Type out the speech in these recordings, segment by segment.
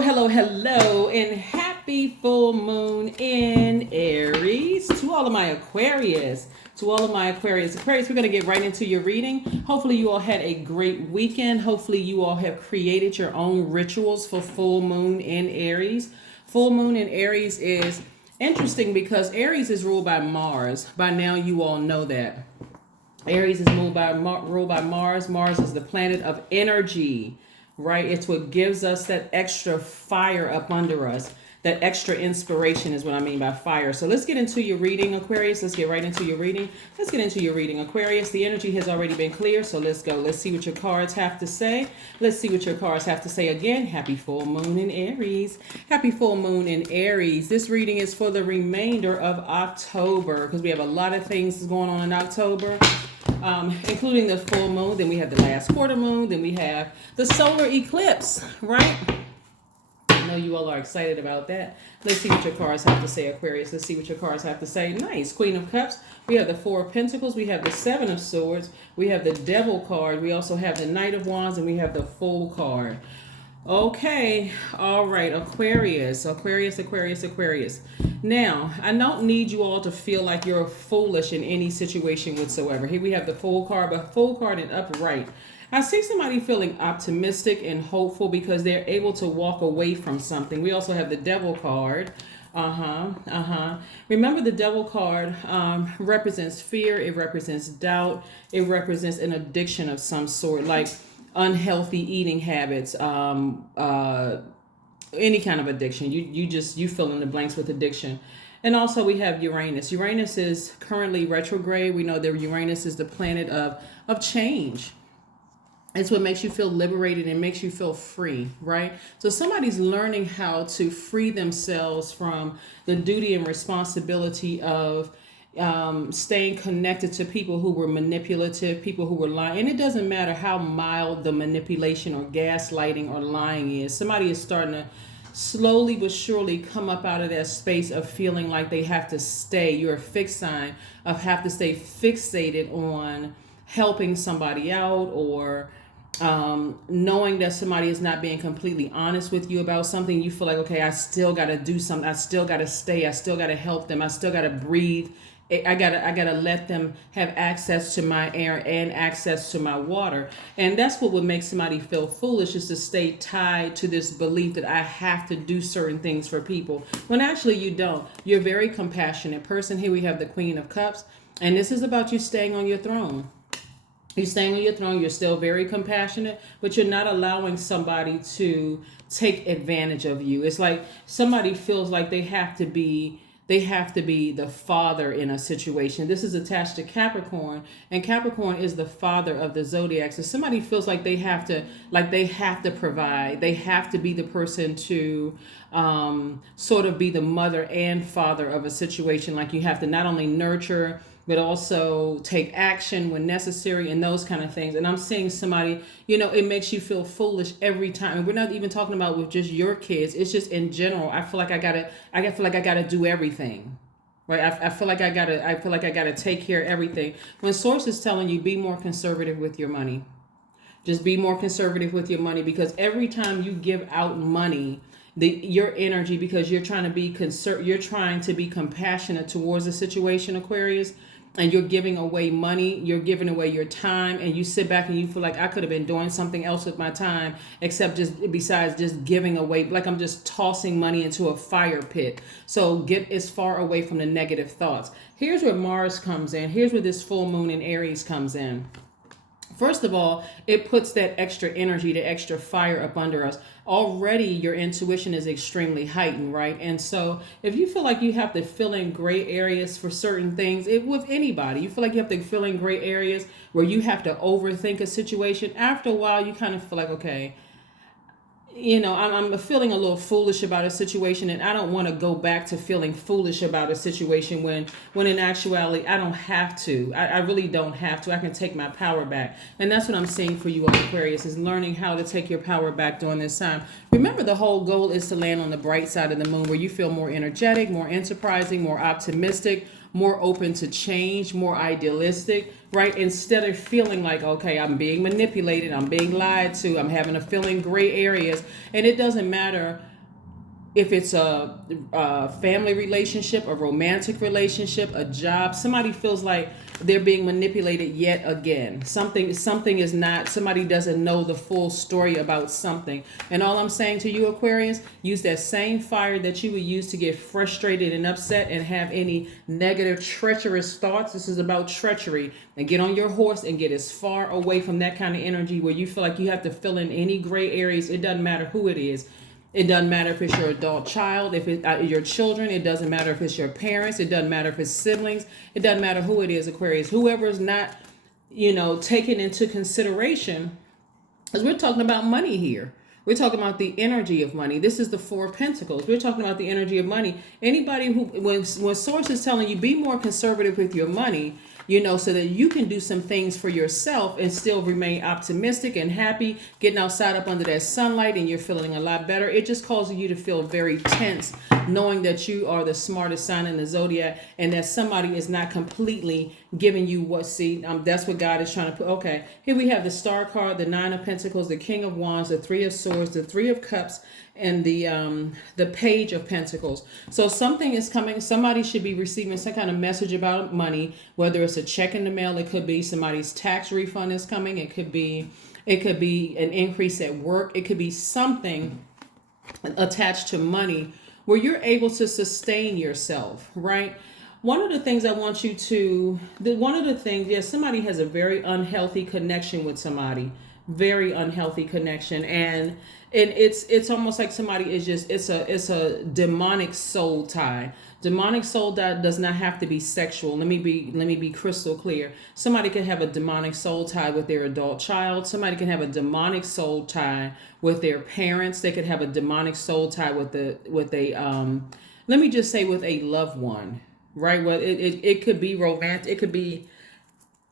Hello, and happy full moon in Aries to all of my Aquarius. Aquarius, we're going to get right into your reading. Hopefully, you all had a great weekend. Hopefully, you all have created your own rituals for full moon in Aries. Full moon in Aries is interesting because Aries is ruled by Mars. By now, you all know that. Aries is ruled by Mars. Mars is the planet of energy, right? It's what gives us that extra fire up under us. That extra inspiration is what I mean by fire. So let's get into your reading, Aquarius. Let's get right into your reading. Let's get into your reading, Aquarius. The energy has already been clear, so let's go. Let's see what your cards have to say. Let's see what your cards have to say again. Happy full moon in Aries. Happy full moon in Aries. This reading is for the remainder of October because we have a lot of things going on in October. Including the full moon, then we have the last quarter moon, then we have the solar eclipse, right? I know you all are excited about that. Let's see what your cards have to say, Aquarius. Let's see what your cards have to say. Nice. Queen of Cups. We have the Four of Pentacles. We have the Seven of Swords. We have the Devil card. We also have the Knight of Wands, and we have the Fool card. Okay, all right, Aquarius. Now, I don't need you all to feel like you're foolish in any situation whatsoever. Here we have the Fool card, but Fool card and upright. I see somebody feeling optimistic and hopeful because they're able to walk away from something. We also have the Devil card. Remember, the Devil card represents fear. It represents doubt. It represents an addiction of some sort, like unhealthy eating habits, any kind of addiction. You fill in the blanks with addiction. And also we have Uranus. Uranus is currently retrograde. We know that Uranus is the planet of change. It's what makes you feel liberated and makes you feel free, right? So somebody's learning how to free themselves from the duty and responsibility of staying connected to people who were manipulative, people who were lying. And it doesn't matter how mild the manipulation or gaslighting or lying is. Somebody is starting to slowly but surely come up out of that space of feeling like they have to stay. You're a fixed sign of have to stay fixated on helping somebody out or knowing that somebody is not being completely honest with you about something. You feel like, okay, I still got to do something. I still got to stay. I still got to help them. I still got to breathe. I gotta let them have access to my air and access to my water. And that's what would make somebody feel foolish, is to stay tied to this belief that I have to do certain things for people, when actually you don't. You're a very compassionate person. Here we have the Queen of Cups, and this is about you staying on your throne. You're staying on your throne. You're still very compassionate, but you're not allowing somebody to take advantage of you. It's like somebody feels like they have to be the father in a situation. This is attached to Capricorn, and Capricorn is the father of the Zodiac. So somebody feels like they have to provide. They have to be the person to sort of be the mother and father of a situation. Like you have to not only nurture, but also take action when necessary and those kind of things. And I'm seeing somebody, it makes you feel foolish every time. And we're not even talking about with just your kids. It's just in general. I feel like I gotta do everything. Right? I feel like I gotta take care of everything. When Source is telling you, be more conservative with your money. Just be more conservative with your money, because every time you give out money, your energy, because you're trying to be compassionate towards the situation, Aquarius, and you're giving away money, you're giving away your time, and you sit back and you feel like I could have been doing something else with my time, besides just giving away, like I'm just tossing money into a fire pit. So get as far away from the negative thoughts. Here's where Mars comes in. Here's where this full moon in Aries comes in. First of all, it puts that extra energy, the extra fire up under us. Already your intuition is extremely heightened, right? And so if you feel like you have to fill in gray areas for certain things, with anybody, you feel like you have to fill in gray areas where you have to overthink a situation, after a while you kind of feel like, okay, I'm feeling a little foolish about a situation, and I don't want to go back to feeling foolish about a situation when in actuality, I don't have to. I really don't have to. I can take my power back. And that's what I'm seeing for you, Aquarius, is learning how to take your power back during this time. Remember, the whole goal is to land on the bright side of the moon, where you feel more energetic, more enterprising, more optimistic, more open to change, more idealistic, right? Instead of feeling like, okay, I'm being manipulated, I'm being lied to, I'm having a feeling gray areas. And it doesn't matter if it's a family relationship, a romantic relationship, a job. Somebody feels like they're being manipulated yet again. Something is not, somebody doesn't know the full story about something. And all I'm saying to you, Aquarius, use that same fire that you would use to get frustrated and upset and have any negative, treacherous thoughts. This is about treachery. And get on your horse and get as far away from that kind of energy where you feel like you have to fill in any gray areas. It doesn't matter who it is. It doesn't matter if it's your adult child, if it's your children. It doesn't matter if it's your parents. It doesn't matter if it's siblings. It doesn't matter who it is, Aquarius. Whoever is not, taken into consideration, because we're talking about money here. We're talking about the energy of money. This is the Four of Pentacles. We're talking about the energy of money. Anybody who, when Source is telling you, be more conservative with your money, so that you can do some things for yourself and still remain optimistic and happy, getting outside up under that sunlight and you're feeling a lot better. It just causes you to feel very tense, knowing that you are the smartest sign in the zodiac and that somebody is not completely giving you that's what God is trying to put. Okay, here we have the Star card, the Nine of Pentacles, the King of Wands, the Three of Swords, the Three of Cups, and the Page of Pentacles. So something is coming. Somebody should be receiving some kind of message about money, whether it's a check in the mail. It could be somebody's tax refund is coming. It could be an increase at work. It could be something attached to money where you're able to sustain yourself, right? One of the things I want you to, somebody has a very unhealthy connection with somebody, very unhealthy connection. And it's almost like somebody is just, it's a demonic soul tie. Demonic soul tie does not have to be sexual. Let me be crystal clear. Somebody can have a demonic soul tie with their adult child. Somebody can have a demonic soul tie with their parents. They could have a demonic soul tie with let me just say with a loved one. Right. Well, it could be romantic. It could be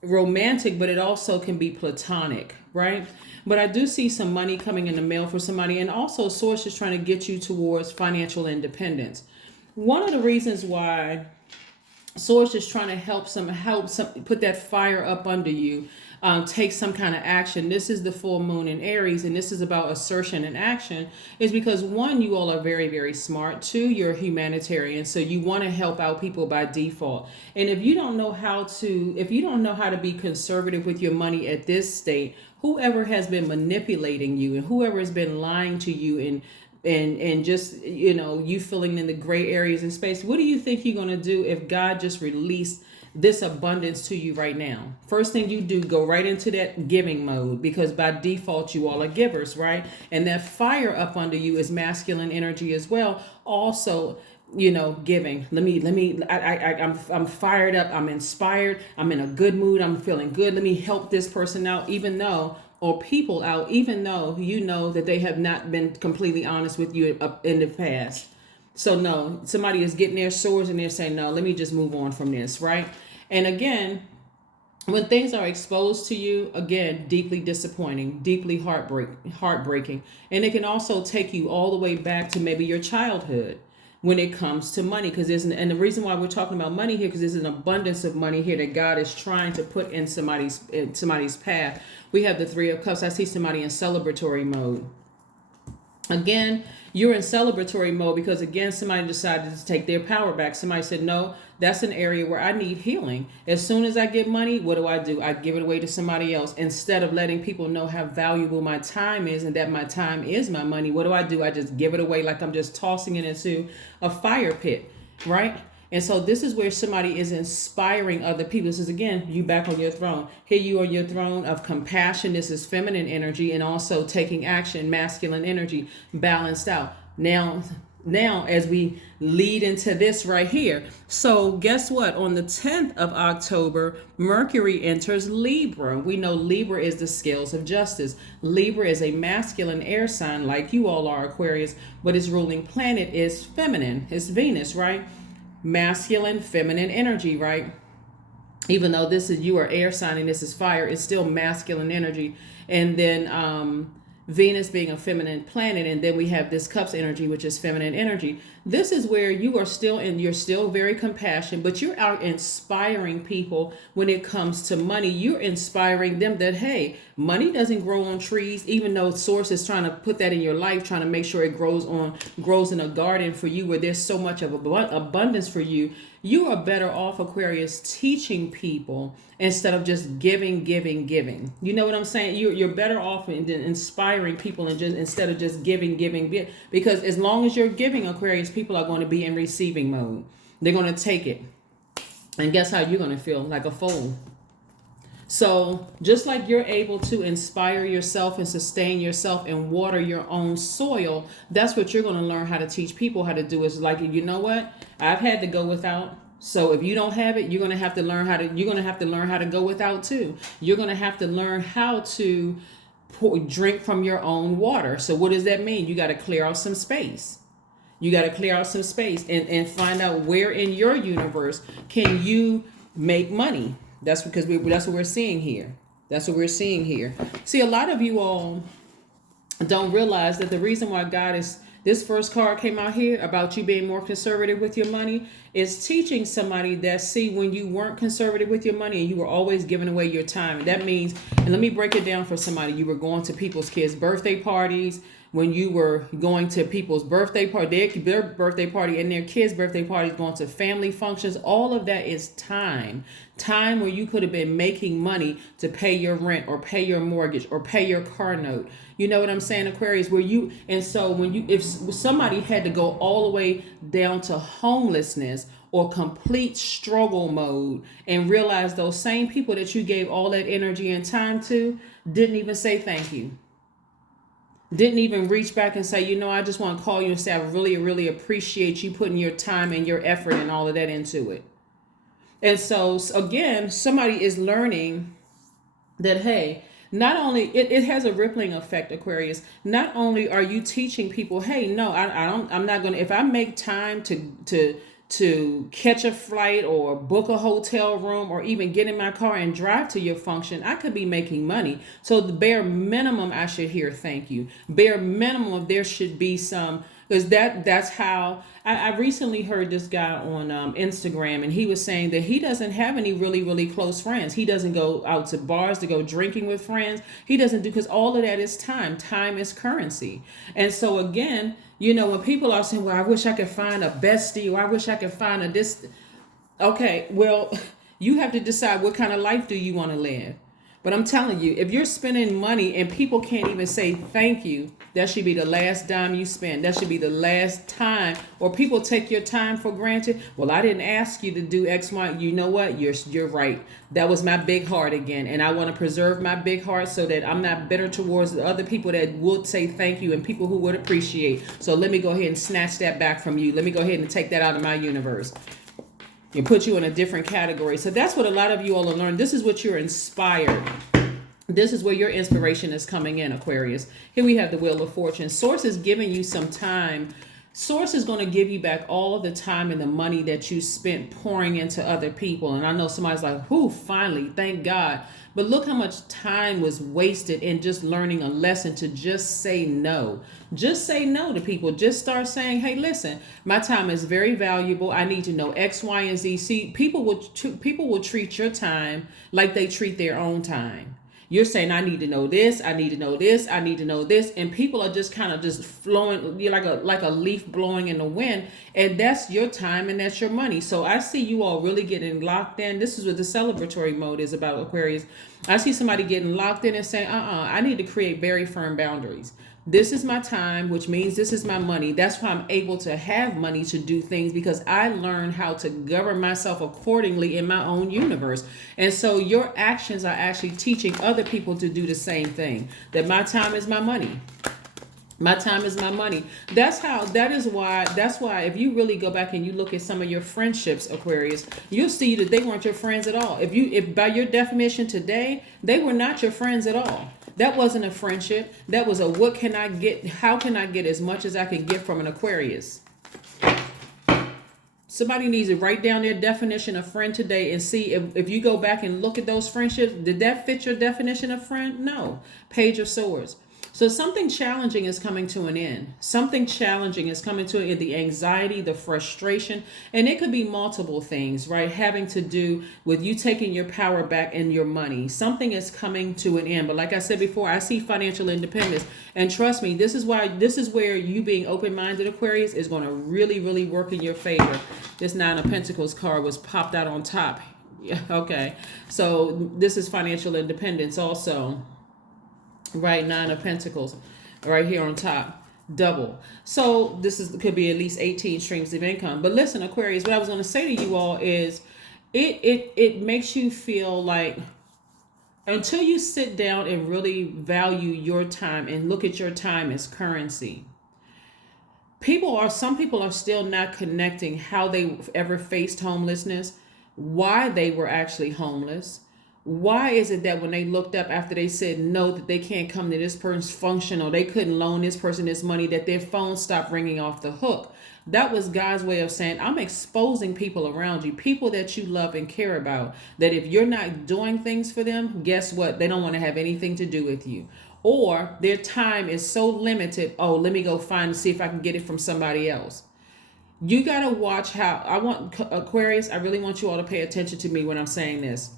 romantic, but it also can be platonic. Right. But I do see some money coming in the mail for somebody. And also Source is trying to get you towards financial independence. One of the reasons why Source is trying to help put that fire up under you, take some kind of action. This is the full moon in Aries, and this is about assertion and action, is because one, you all are very, very smart. Two, you're a humanitarian, so you want to help out people by default. And if you don't know how to be conservative with your money at this state, whoever has been manipulating you and whoever has been lying to you and just, you filling in the gray areas in space, what do you think you're going to do if God just released this abundance to you right now? First thing you do, go right into that giving mode, because by default you all are givers, right? And that fire up under you is masculine energy as well. Also, giving. I'm fired up. I'm inspired. I'm in a good mood. I'm feeling good. Let me help this person out, or people out, even though you know that they have not been completely honest with you in the past. So no, somebody is getting their swords and they're saying, no, let me just move on from this, right? And again, when things are exposed to you, again, deeply disappointing, deeply heartbreaking. And it can also take you all the way back to maybe your childhood when it comes to money. And the reason why we're talking about money here, because there's an abundance of money here that God is trying to put in somebody's path. We have the Three of Cups. I see somebody in celebratory mode. Again, you're in celebratory mode because, again, somebody decided to take their power back. Somebody said, no, that's an area where I need healing. As soon as I get money, what do? I give it away to somebody else. Instead of letting people know how valuable my time is and that my time is my money, what do? I just give it away like I'm just tossing it into a fire pit, right? And so this is where somebody is inspiring other people. This is, again, you back on your throne. Here you are on your throne of compassion. This is feminine energy, and also taking action, masculine energy, balanced out. Now, as we lead into this right here. So guess what? On the 10th of October, Mercury enters Libra. We know Libra is the scales of justice. Libra is a masculine air sign like you all are, Aquarius, but its ruling planet is feminine. It's Venus, right? Masculine, feminine energy, right? Even though you are air sign and this is fire, it's still masculine energy. And then Venus being a feminine planet, and then we have this cups energy, which is feminine energy. This is where you are still in, you're still very compassionate, but you're out inspiring people when it comes to money. You're inspiring them that, hey, money doesn't grow on trees, even though Source is trying to put that in your life, trying to make sure it grows in a garden for you where there's so much of abundance for you. You are better off, Aquarius, teaching people instead of just giving. You know what I'm saying? You're better off in inspiring people and just instead of just giving. Because as long as you're giving, Aquarius, people are going to be in receiving mode. They're going to take it. And guess how you're going to feel? Like a fool. So just like you're able to inspire yourself and sustain yourself and water your own soil, that's what you're going to learn how to teach people how to do. Is like, you know what? I've had to go without. So if you don't have it, you're going to have to learn how to go without too. You're going to have to learn how to drink from your own water. So what does that mean? You got to clear out some space. And find out where in your universe can you make money. That's what we're seeing here. See, a lot of you all don't realize that the reason why this first card came out here about you being more conservative with your money is teaching somebody that, see, when you weren't conservative with your money and you were always giving away your time, that means, and let me break it down for somebody, you were going to people's kids' birthday parties, when you were going to people's birthday party, their birthday party and their kids' birthday parties, going to family functions, all of that is time where you could have been making money to pay your rent or pay your mortgage or pay your car note. You know what I'm saying, Aquarius? If somebody had to go all the way down to homelessness or complete struggle mode and realize those same people that you gave all that energy and time to didn't even say thank you. Didn't even reach back and say, you know, I just want to call you and say, I really, really appreciate you putting your time and your effort and all of that into it. And so, again, somebody is learning that, hey, not only it has a rippling effect, Aquarius. Not only are you teaching people, hey, no, I'm not going to, if I make time to catch a flight or book a hotel room or even get in my car and drive to your function, I could be making money. So the bare minimum, I should hear thank you. Bare minimum, there should be some, because that's how I recently heard this guy on Instagram, and he was saying that he doesn't have any really, really close friends. He doesn't go out to bars to go drinking with friends. He doesn't do, because all of that is time. Time is currency. And so again, you know, when people are saying, well, I wish I could find a bestie, or I wish I could find a this. Okay, well, you have to decide what kind of life do you want to live. But I'm telling you, if you're spending money and people can't even say thank you, that should be the last dime you spend. That should be the last time. Or people take your time for granted. Well, I didn't ask you to do X, Y. You know what? You're right. That was my big heart again. And I want to preserve my big heart so that I'm not bitter towards the other people that would say thank you and people who would appreciate. So let me go ahead and snatch that back from you. Let me go ahead and take that out of my universe and put you in a different category. So that's what a lot of you all are learning. This is what you're inspired. This is where your inspiration is coming in, Aquarius. Here we have the Wheel of Fortune. Source is giving you some time. Source is going to give you back all of the time and the money that you spent pouring into other people. And I know somebody's like, whoo, finally, thank God. But look how much time was wasted in just learning a lesson to just say no. Just say no to people. Just start saying, hey, listen, my time is very valuable. I need to know X, Y, and Z. See, people will treat your time like they treat their own time. You're saying, I need to know this, I need to know this, I need to know this. And people are just kind of just flowing, you're like a leaf blowing in the wind. And that's your time and that's your money. So I see you all really getting locked in. This is what the celebratory mode is about, Aquarius. I see somebody getting locked in and saying, I need to create very firm boundaries. This is my time, which means this is my money. That's why I'm able to have money to do things, because I learned how to govern myself accordingly in my own universe. And so your actions are actually teaching other people to do the same thing. That my time is my money. My time is my money. That's why if you really go back and you look at some of your friendships, Aquarius, you'll see that they weren't your friends at all. If by your definition today, they were not your friends at all. That wasn't a friendship. That was a what can I get? How can I get as much as I can get from an Aquarius? Somebody needs to write down their definition of friend today and see if you go back and look at those friendships, did that fit your definition of friend? No. Page of Swords. So something challenging is coming to an end. Something challenging is coming to an end. The anxiety, the frustration, and it could be multiple things, right? Having to do with you taking your power back and your money. Something is coming to an end. But like I said before, I see financial independence. And trust me, this is where you being open-minded, Aquarius, is going to really, really work in your favor. This Nine of Pentacles card was popped out on top. Yeah, okay. So this is financial independence also. Right, Nine of Pentacles right here on top, double. So this could be at least 18 streams of income. But listen, Aquarius, what I was going to say to you all is it makes you feel like, until you sit down and really value your time and look at your time as currency, some people are still not connecting how they ever faced homelessness, why they were actually homeless. Why is it that when they looked up after they said no, that they can't come to this person's function, or they couldn't loan this person this money, that their phone stopped ringing off the hook? That was God's way of saying, I'm exposing people around you, people that you love and care about, that if you're not doing things for them, guess what? They don't want to have anything to do with you. Or their time is so limited, oh, let me go find and see if I can get it from somebody else. You got to watch how, Aquarius, I really want you all to pay attention to me when I'm saying this.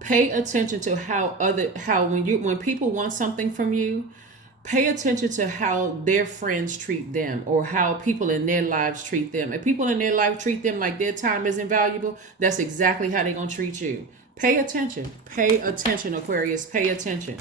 Pay attention to how when people want something from you, pay attention to how their friends treat them, or how people in their lives treat them. If people in their life treat them like their time isn't valuable, that's exactly how they're going to treat you. Pay attention. Pay attention, Aquarius. Pay attention.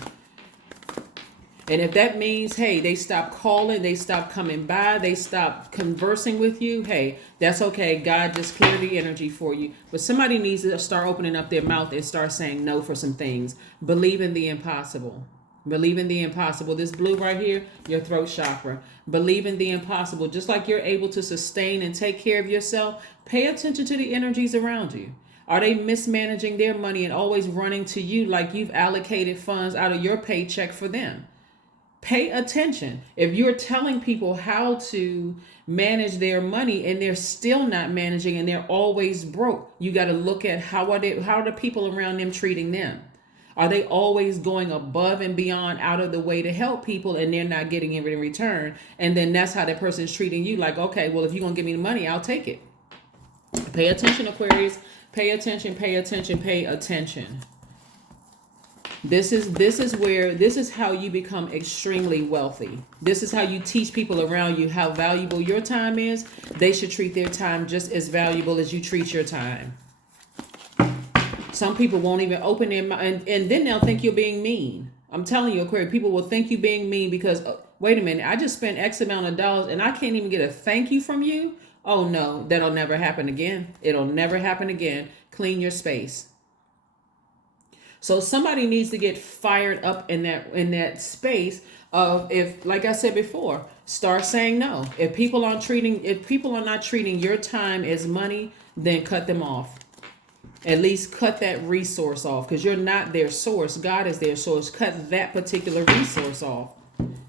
And if that means, hey, they stop calling, they stop coming by, they stop conversing with you, hey, that's okay. God just cleared the energy for you. But somebody needs to start opening up their mouth and start saying no for some things. Believe in the impossible. Believe in the impossible. This blue right here, your throat chakra. Believe in the impossible. Just like you're able to sustain and take care of yourself, pay attention to the energies around you. Are they mismanaging their money and always running to you like you've allocated funds out of your paycheck for them? Pay attention. If you're telling people how to manage their money and they're still not managing and they're always broke, you got to look at how are the people around them treating them? Are they always going above and beyond, out of the way to help people, and they're not getting it in return? And then that's how that person's treating you. Like, okay, well, if you're going to give me the money, I'll take it. Pay attention, Aquarius. Pay attention, pay attention, pay attention. This is how you become extremely wealthy. This is how you teach people around you how valuable your time is. They should treat their time just as valuable as you treat your time. Some people won't even open their mouth, and then they'll think you're being mean. I'm telling you, Aquarius, people will think you being mean because, wait a minute, I just spent X amount of dollars and I can't even get a thank you from you. Oh no, that'll never happen again. It'll never happen again. Clean your space. So somebody needs to get fired up in that space of, if, like I said before, start saying no. If people are not treating your time as money, then cut them off. At least cut that resource off, because you're not their source. God is their source. Cut that particular resource off.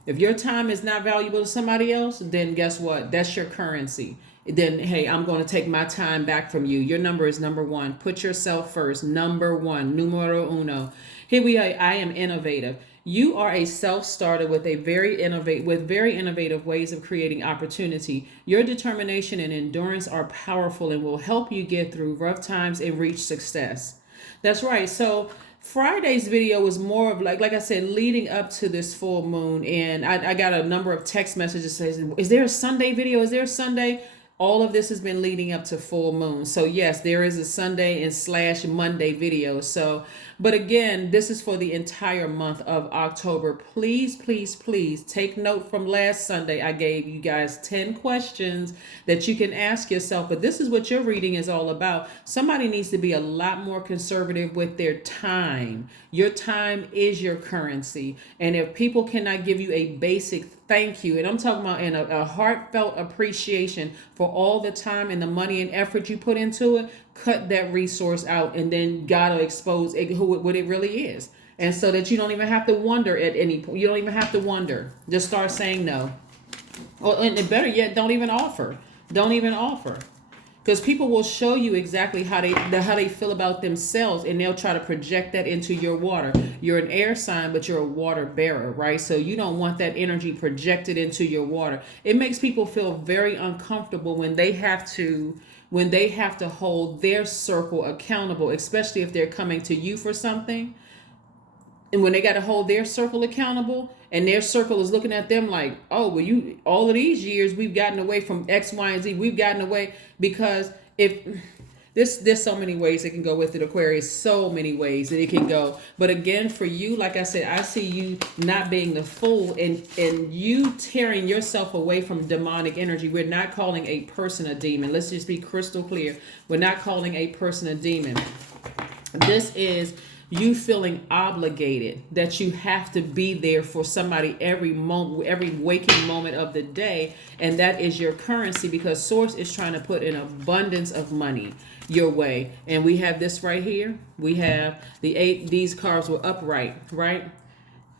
If your time is not valuable to somebody else, then guess what? That's your currency. Then, hey, I'm going to take my time back from you. Your number is number one. Put yourself first. Number one. Numero uno. Here we are. I am innovative. You are a self-starter with very innovative ways of creating opportunity. Your determination and endurance are powerful and will help you get through rough times and reach success. That's right. So Friday's video was more of like I said, leading up to this full moon. And I got a number of text messages saying, is there a Sunday video? Is there a Sunday? All of this has been leading up to full moon. So yes, there is a Sunday and / Monday video. So, but again, this is for the entire month of October. Please, please, please take note from last Sunday. I gave you guys 10 questions that you can ask yourself, but this is what your reading is all about. Somebody needs to be a lot more conservative with their time. Your time is your currency. And if people cannot give you a basic thank you, and I'm talking about in a heartfelt appreciation for all the time and the money and effort you put into it, cut that resource out, and then God will expose what it really is. And so that you don't even have to wonder at any point. You don't even have to wonder. Just start saying no. Or, and better yet, don't even offer. Don't even offer. Because people will show you exactly how they feel about themselves, and they'll try to project that into your water. You're an air sign, but you're a water bearer, right? So you don't want that energy projected into your water. It makes people feel very uncomfortable when they have to hold their circle accountable, especially if they're coming to you for something. And when they got to hold their circle accountable, and their circle is looking at them like, oh, well, you, all of these years we've gotten away from X, Y, and Z. We've gotten away because if there's so many ways it can go with it, Aquarius, so many ways that it can go. But again, for you, like I said, I see you not being the fool, and you tearing yourself away from demonic energy. We're not calling a person a demon. Let's just be crystal clear. We're not calling a person a demon. This is you feeling obligated that you have to be there for somebody every moment, every waking moment of the day. And that is your currency, because Source is trying to put an abundance of money your way. And we have this right here. We have the 8. These cards were upright, right?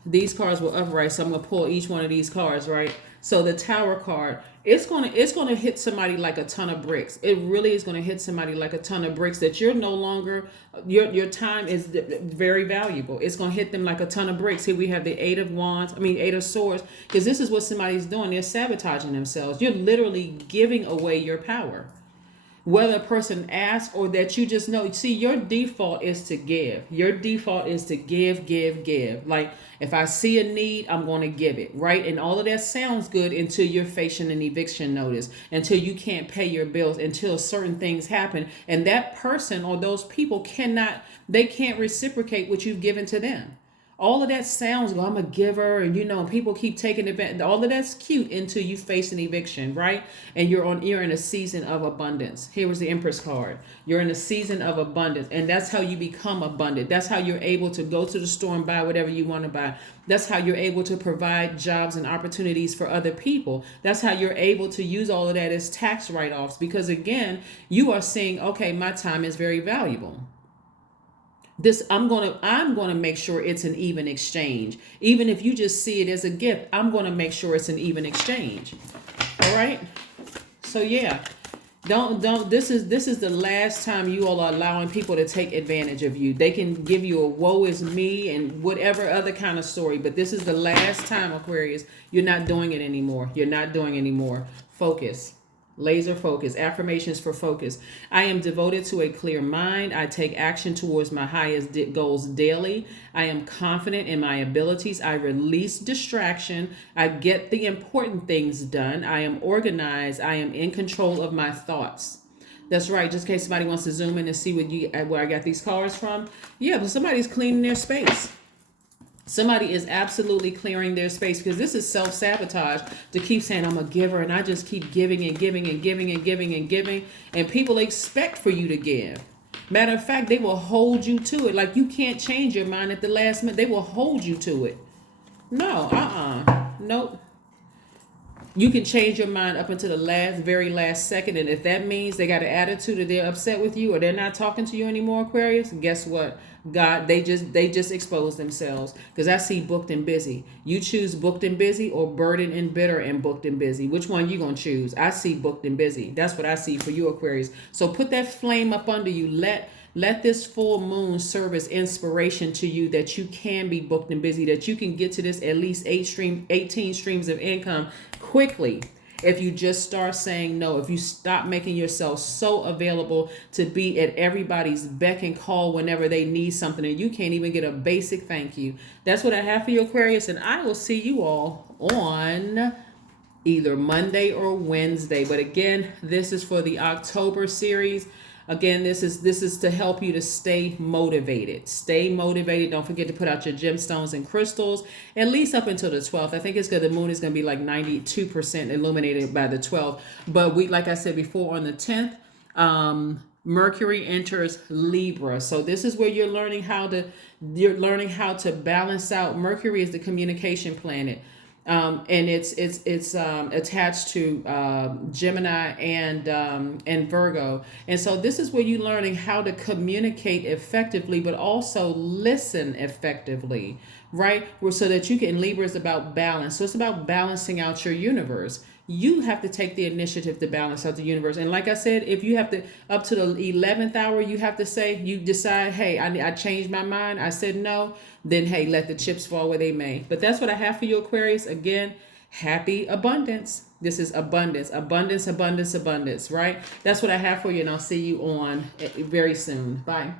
These cards were upright. So I'm going to pull each one of these cards, right? So the Tower card, it's gonna hit somebody like a ton of bricks. It really is gonna hit somebody like a ton of bricks, that you're no longer, your time is very valuable. It's gonna hit them like a ton of bricks. Here we have the 8 of Swords, because this is what somebody's doing. They're sabotaging themselves. You're literally giving away your power. Whether a person asks or that you just know. See, your default is to give. Your default is to give. Like, if I see a need, I'm going to give it, right? And all of that sounds good until you're facing an eviction notice, until you can't pay your bills, until certain things happen. And that person or those people can't reciprocate what you've given to them. All of that sounds, well, I'm a giver, and people keep taking advantage. All of that's cute until you face an eviction, right? And you're in a season of abundance. Here was the Empress card. You're in a season of abundance, and that's how you become abundant. That's how you're able to go to the store and buy whatever you want to buy. That's how you're able to provide jobs and opportunities for other people. That's how you're able to use all of that as tax write-offs, because again, you are saying, okay, my time is very valuable. I'm gonna make sure it's an even exchange. Even if you just see it as a gift, I'm gonna make sure it's an even exchange. All right. So yeah, don't. This is the last time you all are allowing people to take advantage of you. They can give you a woe is me and whatever other kind of story, but this is the last time, Aquarius. You're not doing it anymore. You're not doing anymore. Focus. Laser focus. Affirmations for focus. I am devoted to a clear mind. I take action towards my highest goals daily. I am confident in my abilities. I release distraction. I get the important things done. I am organized. I am in control of my thoughts. That's right. Just in case somebody wants to zoom in and see where I got these cards from. Yeah, but somebody's cleaning their space. Somebody is absolutely clearing their space, because this is self-sabotage to keep saying, I'm a giver, and I just keep giving and giving and giving and giving and giving. And people expect for you to give. Matter of fact, they will hold you to it. Like, you can't change your mind at the last minute. They will hold you to it. No, nope. You can change your mind up until the very last second. And if that means they got an attitude, or they're upset with you, or they're not talking to you anymore, Aquarius, guess what? God, they just expose themselves, because I see booked and busy. You choose booked and busy, or burdened and bitter and booked and busy. Which one you gonna choose? I see booked and busy. That's what I see for you, Aquarius. So put that flame up under you. Let this full moon serve as inspiration to you, that you can be booked and busy, that you can get to this at least 18 streams of income quickly. If you just start saying no, if you stop making yourself so available to be at everybody's beck and call whenever they need something, and you can't even get a basic thank you. That's what I have for you, Aquarius, and I will see you all on either Monday or Wednesday. But again, this is for the October series. Again, this is to help you to stay motivated. Stay motivated. Don't forget to put out your gemstones and crystals, at least up until the 12th. I think it's good. The moon is going to be like 92% illuminated by the 12th. But like I said before, on the 10th, Mercury enters Libra. So this is where you're learning how to balance out. Mercury is the communication planet. And it's attached to Gemini and Virgo. And so this is where you're learning how to communicate effectively, but also listen effectively, right? So that you can, Libra is about balance. So it's about balancing out your universe. You have to take the initiative to balance out the universe. And like I said, if you have to, up to the 11th hour, you have to say, you decide, hey, I changed my mind, I said no, then hey, let the chips fall where they may. But that's what I have for you, Aquarius. Again, happy abundance. This is abundance, abundance, abundance, abundance, right? That's what I have for you, and I'll see you on very soon. Bye.